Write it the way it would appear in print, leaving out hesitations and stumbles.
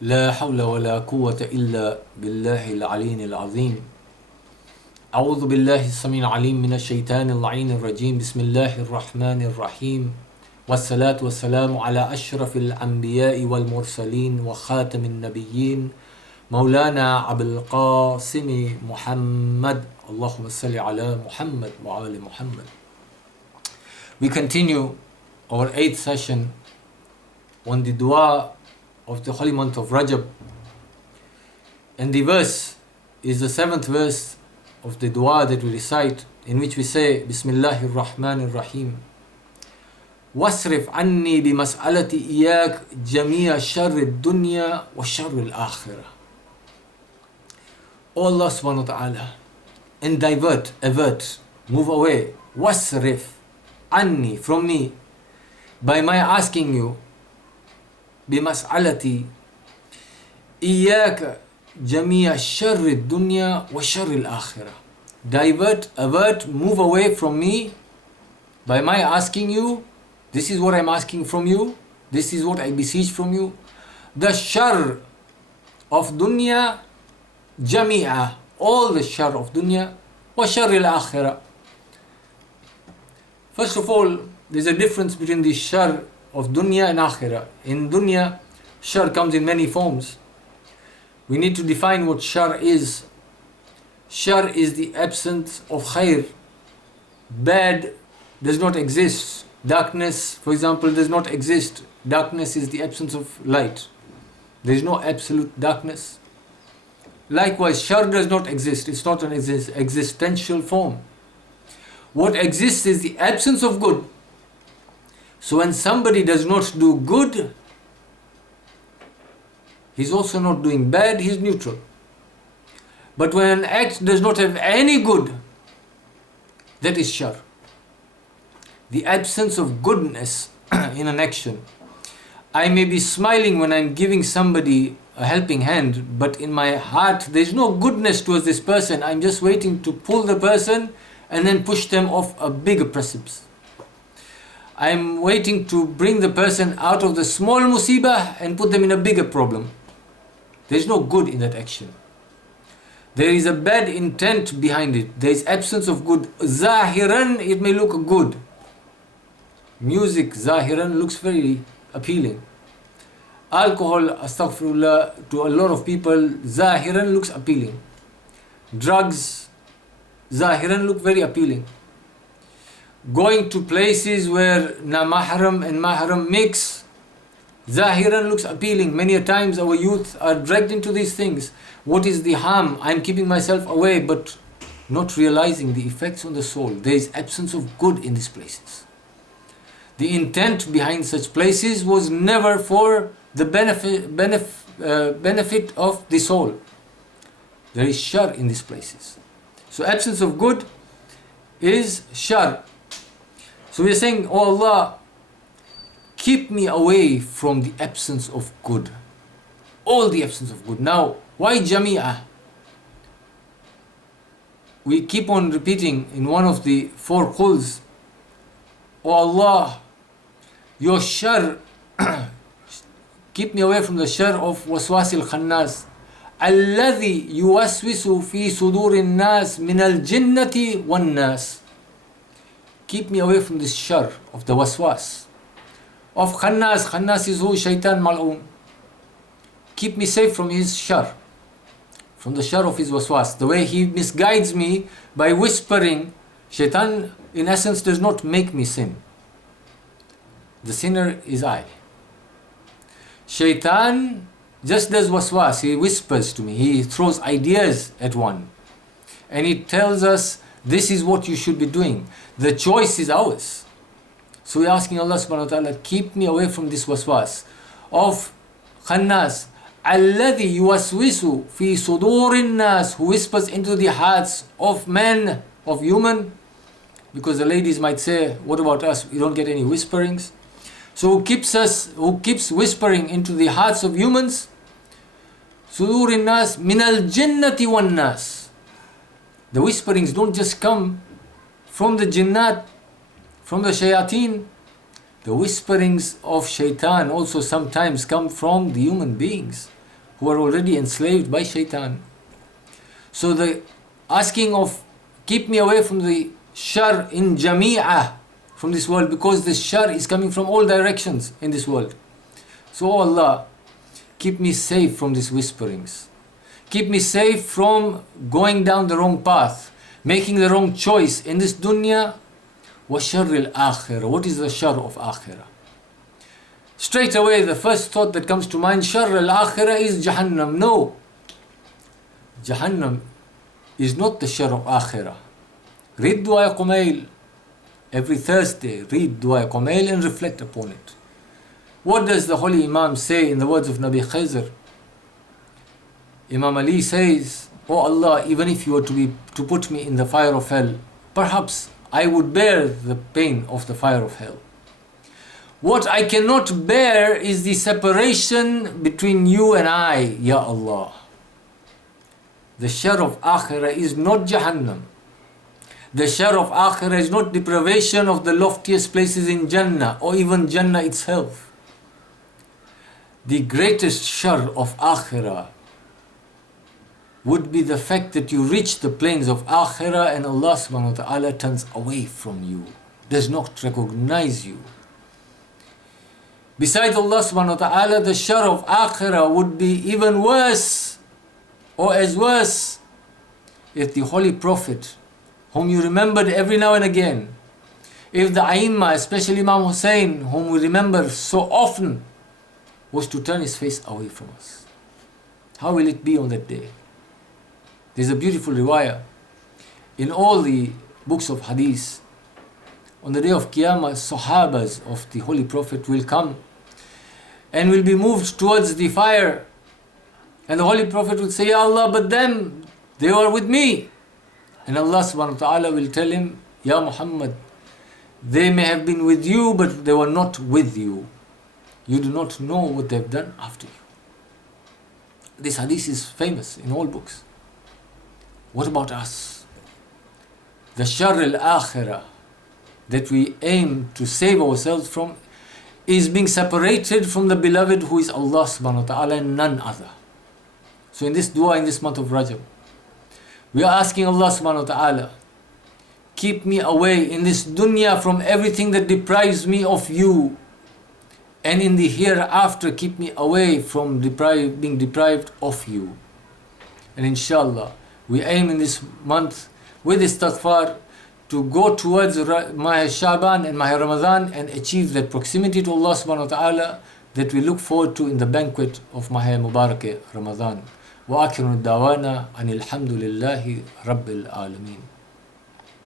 لا حول ولا قوة إلا بالله العلي العظيم. أعوذ بالله السميع العليم من الشيطان اللعين الرجيم. بسم الله الرحمن الرحيم. والصلاة والسلام على أشرف الأنبياء والمرسلين وخاتم النبيين مولانا أبي القاسم محمد. اللهم صل على محمد وعلى محمد. We continue our 8th session on the dua of the Holy Month of Rajab, and the verse is the 7th verse of the dua that we recite, in which we say Bismillahir Rahmanir Rahim. Wasrif'anni bimas'alati Iyyaka jami'a sharr al-dunya wa sharr al-Akherah. O Allah subhanahu wa ta'ala, and divert, avert, move away, wasrif'anni, from me, by my asking you, bimas'alati Iyyaka jami'a sharr al-dunya wa sharr al-Akherah. Divert, avert, move away from me by my asking you. This is what I'm asking from you. This is what I beseech from you. The sharr of dunya, jami'a, all the sharr of dunya, wa sharr al-Akherah. First of all, there's a difference between the sharr of dunya and akhirah. In dunya, sharr comes in many forms. We need to define what sharr is. Sharr is the absence of khair. Bad does not exist. Darkness, for example, does not exist. Darkness is the absence of light. There is no absolute darkness. Likewise, sharr does not exist. It's not an existential form. What exists is the absence of good. So when somebody does not do good, he's also not doing bad, he's neutral. But when an act does not have any good, that is sharr. The absence of goodness in an action. I may be smiling when I'm giving somebody a helping hand, but in my heart there's no goodness towards this person. I'm just waiting to pull the person and then push them off a bigger precipice. I'm waiting to bring the person out of the small musibah and put them in a bigger problem. There's no good in that action. There is a bad intent behind it. There is absence of good. Zahiran, it may look good. Music, zahiran, looks very appealing. Alcohol, astaghfirullah, to a lot of people, zahiran looks appealing. Drugs, zahiran, look very appealing. Going to places where na mahram and mahram mix, zahiran looks appealing. Many a times our youth are dragged into these things. What is the harm? I'm keeping myself away, but not realizing the effects on the soul. There is absence of good in these places. The intent behind such places was never for the benefit of the soul. There is sharr in these places. So absence of good is sharr. So we are saying, oh Allah, keep me away from the absence of good. All the absence of good. Now, why jami'a? We keep on repeating in one of the 4 quls, oh Allah, your sharr, keep me away from the sharr of waswasil khannas. الذي يوسوس في صدور الناس من الجنة والناس. Keep me away from this sharr of the waswas. Of khannas. Khannas is who? Shaitan mal'oon. Keep me safe from his sharr. From the sharr of his waswas. The way he misguides me by whispering. Shaitan in essence does not make me sin. The sinner is I. Shaitan just does waswas. He whispers to me. He throws ideas at one. And he tells us, this is what you should be doing. The choice is ours. So we're asking Allah subhanahu wa ta'ala, keep me away from this waswas of khannas. Alladhi yuwaswisu fi sudurin nas, who whispers into the hearts of men, of human. Because the ladies might say, what about us? We don't get any whisperings. So who keeps whispering into the hearts of humans? Sudurin nas min al-jinnati wan nas. The whisperings don't just come from the jinnat, from the shayateen. The whisperings of shaitan also sometimes come from the human beings who are already enslaved by shaitan. So the asking of keep me away from the sharr in jami'a, from this world, because the sharr is coming from all directions in this world. So oh Allah, keep me safe from these whisperings. Keep me safe from going down the wrong path, making the wrong choice in this dunya. Wa sharr al-Akherah. What is the sharr of Akherah? Straight away, the first thought that comes to mind, sharr al-Akherah is Jahannam. No. Jahannam is not the sharr of Akherah. Read Dua Qumail. Every Thursday, read Dua Qumail and reflect upon it. What does the Holy Imam say in the words of Nabi Khizr? Imam Ali says, "Oh Allah, even if you were to put me in the fire of hell, perhaps I would bear the pain of the fire of hell. What I cannot bear is the separation between you and I, Ya Allah." The sharr of Akherah is not Jahannam. The sharr of Akherah is not deprivation of the loftiest places in Jannah or even Jannah itself. The greatest sharr of Akherah would be the fact that you reach the plains of Akherah and Allah subhanahu wa ta'ala turns away from you, does not recognize you. Besides Allah subhanahu wa ta'ala, the sharr of Akherah would be even worse, or as worse, if the Holy Prophet, whom you remembered every now and again, if the A'immah, especially Imam Hussein, whom we remember so often, was to turn his face away from us. How will it be on that day? There's a beautiful riwayah in all the books of hadith. On the day of Qiyamah, Sahabas of the Holy Prophet will come and will be moved towards the fire. And the Holy Prophet will say, "Ya Allah, but them, they were with me." And Allah subhanahu wa ta'ala will tell him, "Ya Muhammad, they may have been with you, but they were not with you. You do not know what they have done after you." This hadith is famous in all books. What about us? The sharr al-Akherah that we aim to save ourselves from is being separated from the beloved who is Allah subhanahu wa ta'ala and none other. So in this dua, in this month of Rajab, we are asking Allah subhanahu wa ta'ala, keep me away in this dunya from everything that deprives me of you, and in the hereafter keep me away from being deprived of you. And inshallah, we aim in this month with istighfar to go towards Maha Shaban and Maha Ramadan and achieve that proximity to Allah subhanahu wa ta'ala that we look forward to in the banquet of Maha Mubarak Ramadan. Wa akhiru da'wana anil hamdulillahi rabbil alameen.